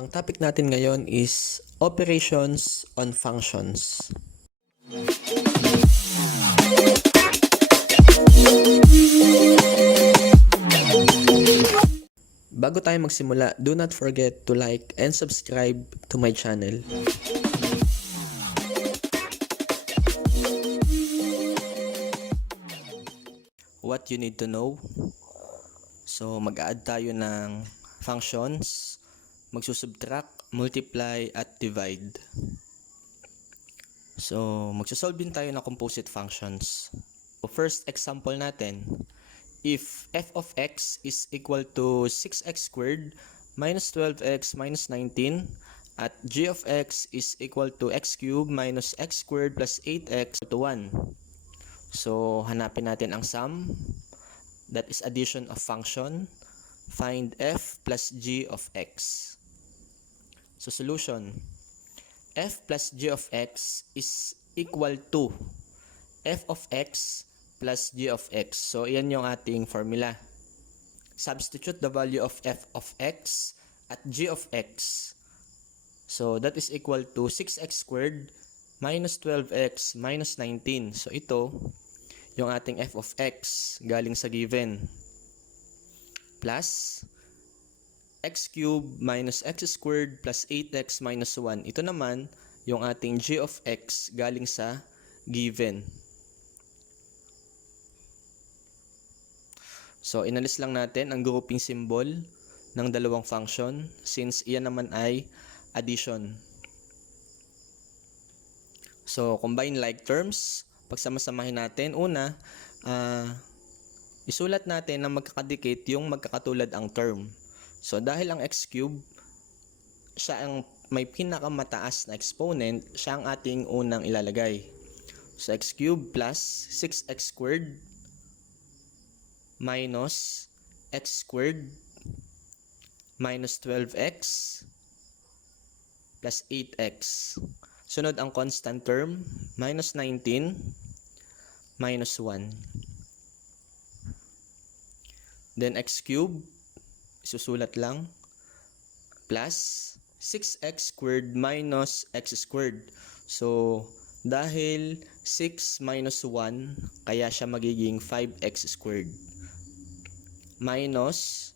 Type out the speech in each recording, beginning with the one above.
Ang topic natin ngayon is operations on functions. Bago tayo magsimula, do not forget to like and subscribe to my channel. What you need to know. So mag-a-add tayo ng functions, magsusubtract, multiply, at divide. So magsasolve din tayo ng composite functions. So first example natin, if f of x is equal to 6x squared minus 12x minus 19 at g of x is equal to x cubed minus x squared plus 8x to 1. So hanapin natin ang sum, that is addition of function. Find f plus g of x. So solution, f plus g of x is equal to f of x plus g of x. So yan yung ating formula. Substitute the value of f of x at g of x. So that is equal to 6x squared minus 12x minus 19. So ito yung ating f of x galing sa given, plus x cubed minus x squared plus 8x minus 1. Ito naman yung ating g of x galing sa given. So inalis lang natin ang grouping symbol ng dalawang function since iyan naman ay addition. So combine like terms, pagsamasamahin natin, una, isulat natin na magkakadikit yung magkakatulad ang term. So dahil ang x cube, siya ang may pinakamataas na exponent, siya ang ating unang ilalagay. So x cube plus 6x squared minus x squared minus 12x plus 8x. Sunod ang constant term, minus 19 minus 1. Then x cube, isusulat lang, plus 6x squared minus x squared. So, dahil 6 minus 1, kaya siya magiging 5x squared. Minus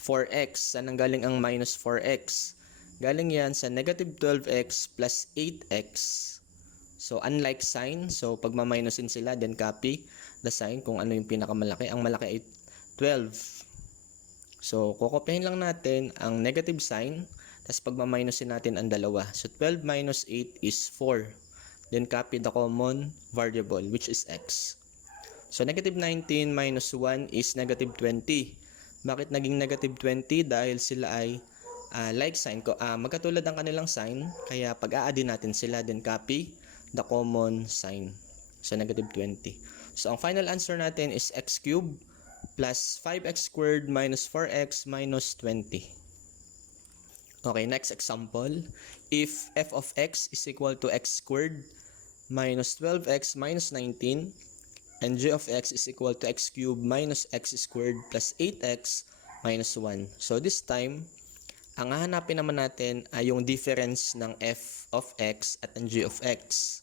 4x. Saan ang galing ang minus 4x? Galing yan sa negative 12x plus 8x. So, unlike sign, so pag ma-minusin sila, then copy the sign kung ano yung pinakamalaki. Ang malaki ay 12. So, kukopyahin lang natin ang negative sign, tapos pag ma-minusin natin ang dalawa. So, 12 minus 8 is 4. Then copy the common variable, which is x. So, negative 19 minus 1 is negative 20. Bakit naging negative 20? Dahil sila ay like sign, magkatulad ang kanilang sign, kaya pag a-addin natin sila, then copy the common sign. So, negative 20. So, ang final answer natin is x cubed plus 5x squared minus 4x minus 20. Okay, next example. If f of x is equal to x squared minus 12x minus 19 and g of x is equal to x cubed minus x squared plus 8x minus 1. So, this time, ang hahanapin naman natin ay yung difference ng f of x at ang g of x.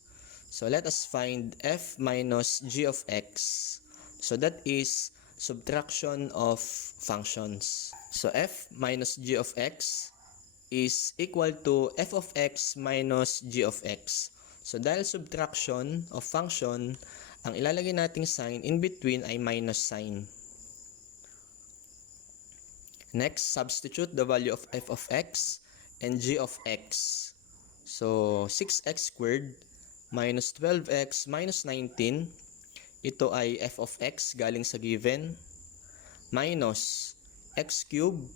So, let us find f minus g of x. So, that is subtraction of functions. So, f minus g of x is equal to f of x minus g of x. So, dahil subtraction of function, ang ilalagay nating sign in between ay minus sign. Next, substitute the value of f of x and g of x. So, 6x squared minus 12x minus 19. Ito ay f of x galing sa given. Minus x cubed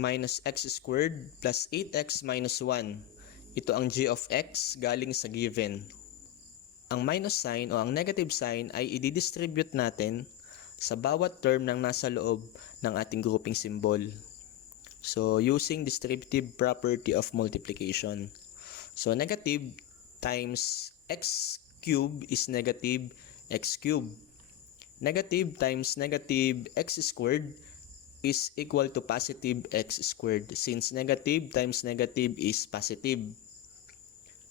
minus x squared plus 8x minus 1. Ito ang g of x galing sa given. Ang minus sign o ang negative sign ay i-distribute natin sa bawat term ng nasa loob ng ating grouping symbol. So, using distributive property of multiplication. So, negative times x cubed is negative x cubed. Negative times negative x squared is equal to positive x squared since negative times negative is positive.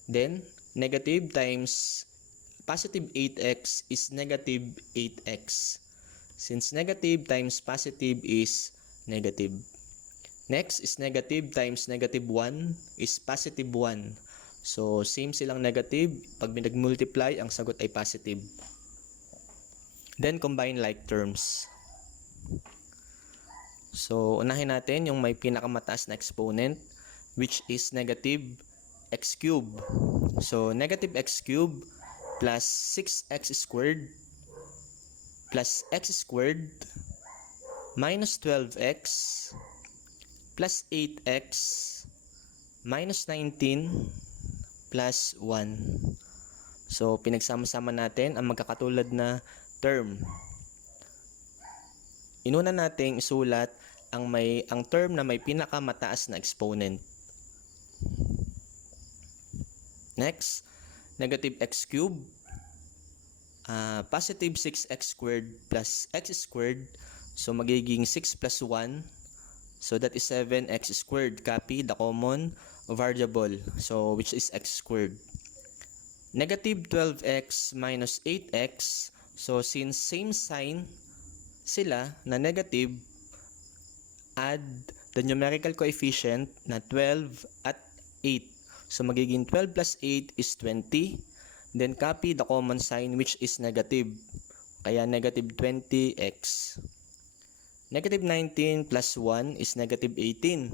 Then, negative times positive 8x is negative 8x. Since negative times positive is negative. Next is negative times negative 1 is positive 1. So, same silang negative. Pag pinag-multiply, ang sagot ay positive. Then, combine like terms. So, unahin natin yung may pinakamataas na exponent, which is negative x cubed. So, negative x cubed plus 6x squared plus x squared minus 12x plus 8x minus 19 plus 1. So, pinagsama-sama natin ang magkakatulad na term. Inuna nating isulat ang term na may pinakamataas na exponent. Next, negative x cubed, positive 6x squared plus x squared. So, magiging 6 plus 1. So, that is 7x squared. Copy the common variable. So, which is x squared. Negative 12x minus 8x. So, since same sign sila na negative, add the numerical coefficient na 12 at 8. So, magiging 12 plus 8 is 20. Then, copy the common sign which is negative. Kaya, negative 20x. Negative 19 plus 1 is negative 18.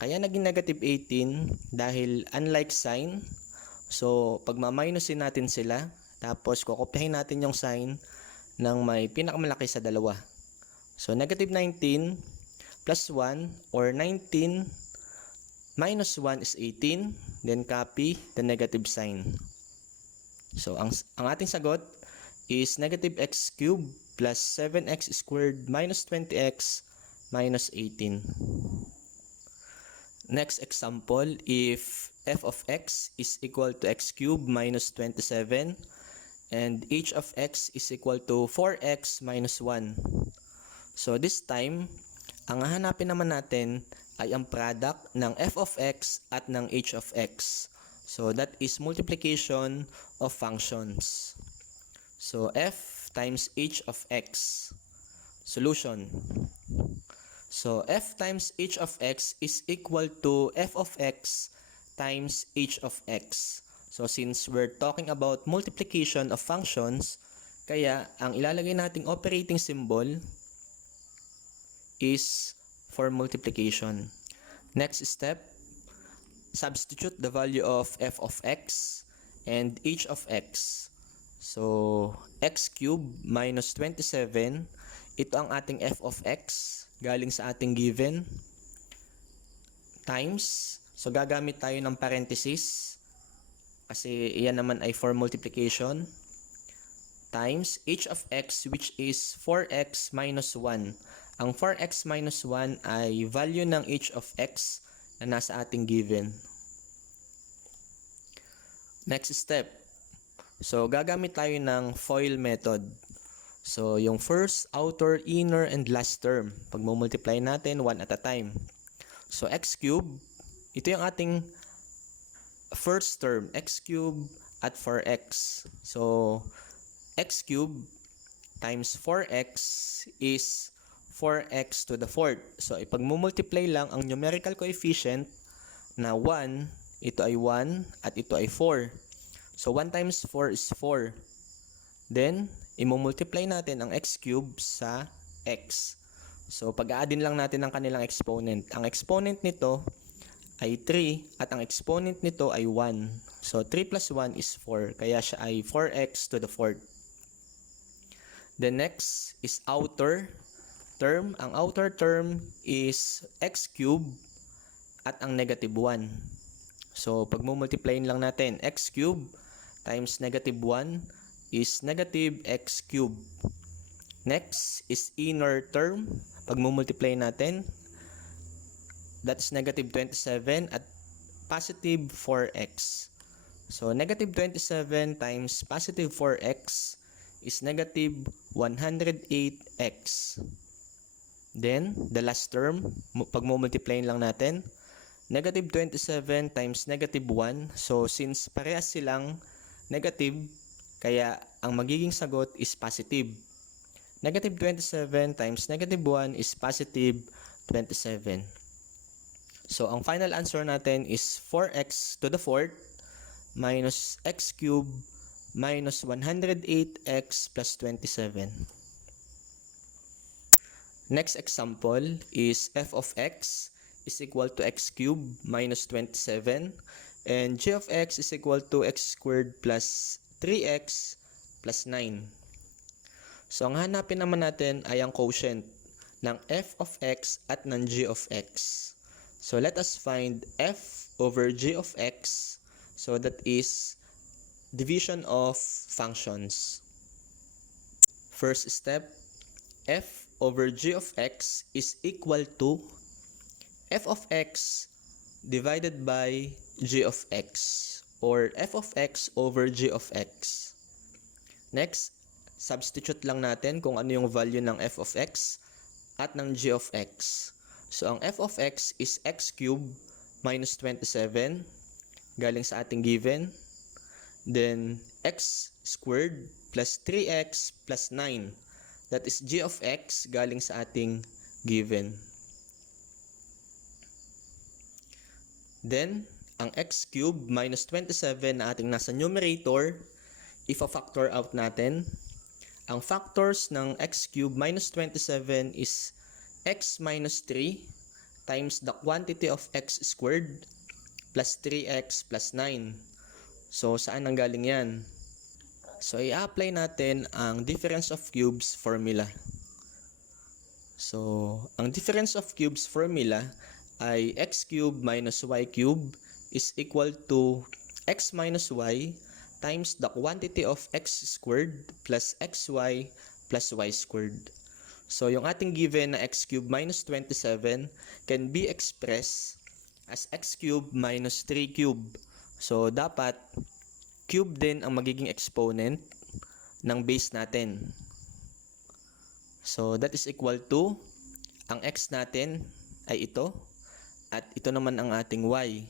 Kaya, naging negative 18 dahil unlike sign. So, pag ma-minusin natin sila, tapos kukopyahin natin yung sign ng may pinakamalaki sa dalawa. So, negative 19 plus 1 or 19 minus 1 is 18. Then, copy the negative sign. So, ang ating sagot is negative x cubed plus 7x squared minus 20x minus 18. Next example, if f of x is equal to x cubed minus 27 and h of x is equal to 4x minus 1. So, this time, ang hahanapin naman natin ay ang product ng f of x at ng h of x. So, that is multiplication of functions. So, f times h of x. Solution. So, f times h of x is equal to f of x times h of x. So, since we're talking about multiplication of functions, kaya ang ilalagay nating operating symbol is for multiplication. Next step, substitute the value of f of x and h of x. So, x cubed minus 27, ito ang ating f of x, galing sa ating given, times, so gagamit tayo ng parenthesis, kasi iyan naman ay for multiplication, times h of x which is 4x minus 1. Ang 4x minus 1 ay value ng h of x na nasa ating given. Next step. So, gagamit tayo ng FOIL method. So, yung first, outer, inner, and last term. Pag multiply natin, one at a time. So, x cubed, ito yung ating first term, x cubed at 4x. So, x cubed times 4x is 4x to the fourth. So, ipag-multiply lang ang numerical coefficient na 1, ito ay 1, at ito ay 4. So, 1 times 4 is 4. Then, i-multiply natin ang x cubed sa x. So, pag-aadin lang natin ang kanilang exponent. Ang exponent nito ay 3 at ang exponent nito ay 1. So, 3 plus 1 is 4. Kaya siya ay 4x to the fourth. The next is outer term. Ang outer term is x cubed at ang negative 1. So, pag multiplyin lang natin, x cubed times negative 1 is negative x cubed. Next is inner term. Pag multiply natin, that's negative 27 at positive 4x. So, negative 27 times positive 4x is negative 108x. Then, the last term, pag multiply lang natin, negative 27 times negative 1. So, since parehas silang negative, kaya ang magiging sagot is positive. Negative 27 times negative 1 is positive 27. So, ang final answer natin is 4x to the fourth minus x cubed minus 108x plus 27. Next example is f of x is equal to x cubed minus 27 and g of x is equal to x squared plus 3x plus 9. So, ang hanapin naman natin ay ang quotient ng f of x at ng g of x. So, let us find f over g of x. So, that is division of functions. First step, f over g of x is equal to f of x divided by g of x or f of x over g of x. Next, substitute lang natin kung ano yung value ng f of x at ng g of x. So, ang f of x is x cubed minus 27 galing sa ating given. Then, x squared plus 3x plus 9. That is g of x galing sa ating given. Then, ang x cubed minus 27 na ating nasa numerator, ifa-factor out natin. Ang factors ng x cubed minus 27 is x minus 3 times the quantity of x squared plus 3x plus 9. So, saan nanggaling yan? So, i-apply natin ang difference of cubes formula. So, ang difference of cubes formula ay x cubed minus y cubed is equal to x minus y times the quantity of x squared plus xy plus y squared. So, yung ating given na x cubed minus 27 can be expressed as x cubed minus 3 cubed. So, dapat cube din ang magiging exponent ng base natin. So, that is equal to, ang x natin ay ito, at ito naman ang ating y.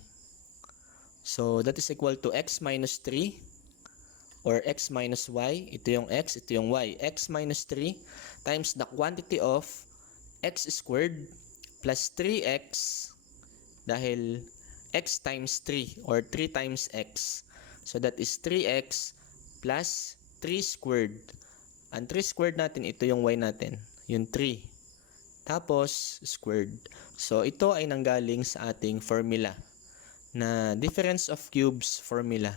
So, that is equal to x minus 3, or x minus y, ito yung x, ito yung y. X minus 3 times the quantity of x squared plus 3x, dahil x times 3, or 3 times x. So, that is 3x plus 3 squared. Ang 3 squared natin, ito yung y natin. Yung 3. Tapos, squared. So, ito ay nanggaling sa ating formula na difference of cubes formula.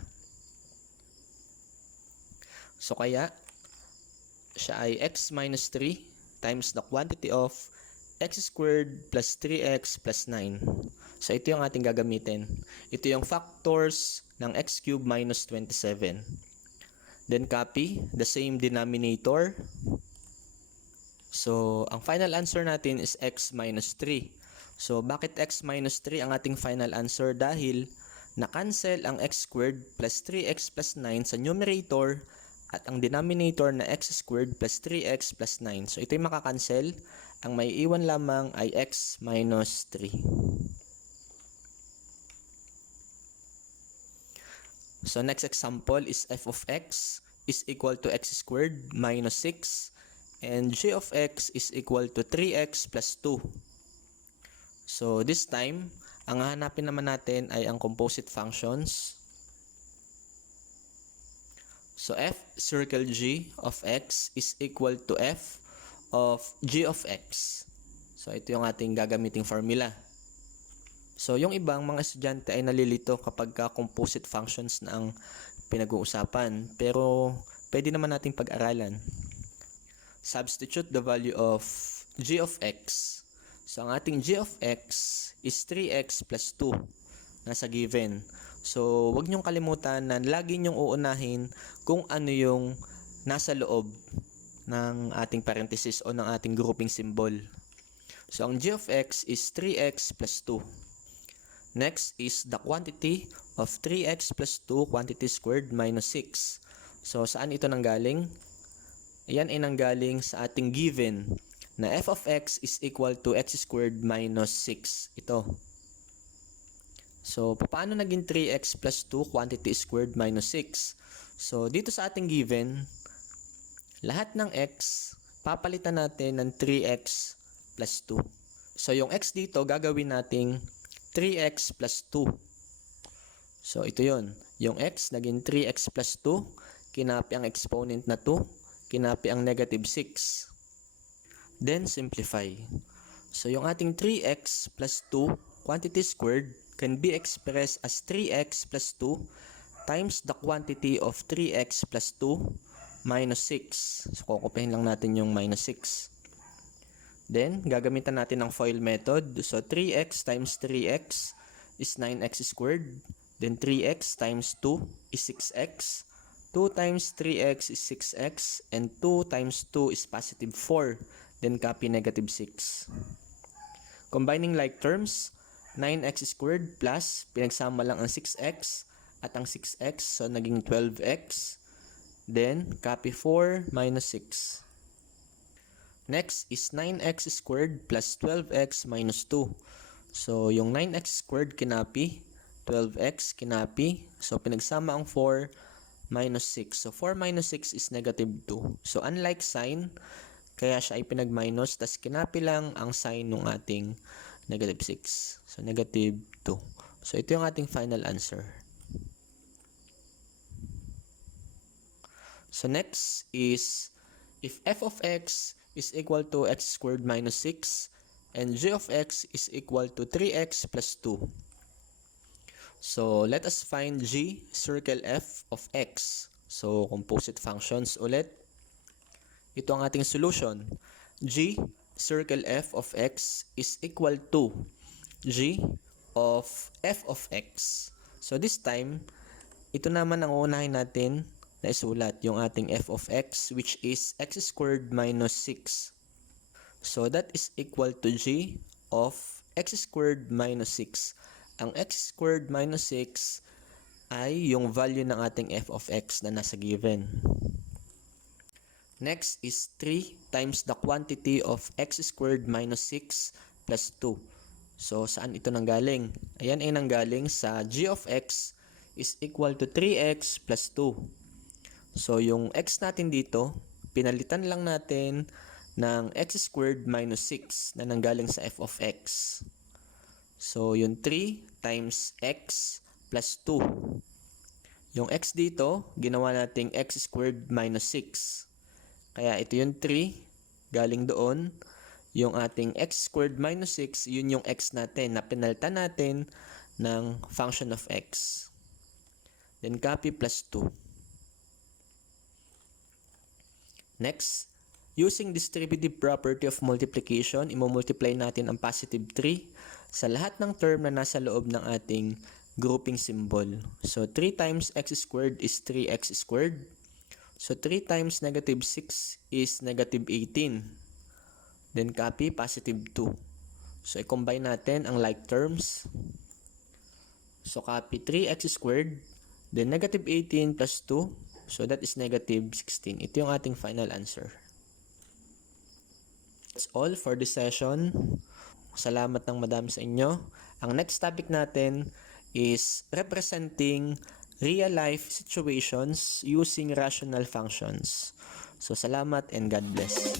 So, kaya, siya ay x minus 3 times the quantity of x squared plus 3x plus 9. So, ito yung ating gagamitin. Ito yung factors ng x cubed minus 27. Then, copy the same denominator. So, ang final answer natin is x minus 3. So, bakit x minus 3 ang ating final answer? Dahil na-cancel ang x squared plus 3x plus 9 sa numerator at ang denominator na x squared plus 3x plus 9. So, ito yung makakancel. Ang may iwan lamang ay x minus 3. So, next example is f of x is equal to x squared minus 6 and g of x is equal to 3x plus 2. So, this time, ang hahanapin naman natin ay ang composite functions. So, f circle g of x is equal to f of g of x. So, ito yung ating gagamiting formula. So, yung ibang mga estudyante ay nalilito kapag composite functions na ang pinag-uusapan. Pero, pwede naman nating pag-aralan. Substitute the value of g of x. So, ang ating g of x is 3x plus 2. Nasa given. So, wag niyong kalimutan na lagi niyong uunahin kung ano yung nasa loob ng ating parenthesis o ng ating grouping symbol. So, ang g of x is 3x plus 2. Next is the quantity of 3x plus 2 quantity squared minus 6. So, saan ito nanggaling? Ayan ay nanggaling sa ating given na f of x is equal to x squared minus 6. Ito. So, paano naging 3x plus 2 quantity squared minus 6? So, dito sa ating given, lahat ng x, papalitan natin ng 3x plus 2. So, yung x dito, gagawin nating 3x plus 2. So, ito yon. Yung x, naging 3x plus 2. Kinapi ang exponent na 2. Kinapi ang negative 6. Then, simplify. So, yung ating 3x plus 2 quantity squared can be expressed as 3x plus 2 times the quantity of 3x plus 2 minus 6. So, kukupihin lang natin yung minus 6. Then, gagamitan natin ang FOIL method. So, 3x times 3x is 9x squared. Then, 3x times 2 is 6x. 2 times 3x is 6x. And 2 times 2 is positive 4. Then, copy negative 6. Combining like terms, 9x squared plus, pinagsama lang ang 6x at ang 6x. So, naging 12x. Then, copy 4 minus 6. Next is 9x squared plus 12x minus 2. So, yung 9x squared kinapi, 12x kinapi. So, pinagsama ang 4 minus 6. So, 4 minus 6 is negative 2. So, unlike sign, kaya siya ay pinag-minus, tas kinapi lang ang sign ng ating negative 6. So, negative 2. So, ito yung ating final answer. So, next is, if f of x is equal to x squared minus 6, and g of x is equal to 3x plus 2. So, let us find g, circle f of x. So, composite functions ulit. Ito ang ating solution. G, circle f of x is equal to g of f of x. So, this time, ito naman ang uunahin natin na isulat, yung ating f of x, which is x squared minus 6. So, that is equal to g of x squared minus 6. Ang x squared minus 6 ay yung value ng ating f of x na nasa given. Next is 3 times the quantity of x squared minus 6 plus 2. So, saan ito nanggaling? Ayan ay nanggaling sa g of x is equal to 3x plus 2. So, yung x natin dito, pinalitan lang natin ng x squared minus 6 na nanggaling sa f of x. So, yung 3 times x plus 2. Yung x dito, ginawa nating x squared minus 6. Kaya ito yung 3, galing doon. Yung ating x squared minus 6, yun yung x natin na pinalitan natin ng function of x. Then copy plus 2. Next, using distributive property of multiplication, imomultiply natin ang positive 3 sa lahat ng term na nasa loob ng ating grouping symbol. So, 3 times x squared is 3x squared. So, 3 times negative 6 is negative 18. Then, copy positive 2. So, i-combine natin ang like terms. So, copy 3x squared. Then, negative 18 plus 2. So, that is negative 16. Ito yung ating final answer. That's all for this session. Salamat ng madami sa inyo. Ang next topic natin is representing real-life situations using rational functions. So, salamat and God bless.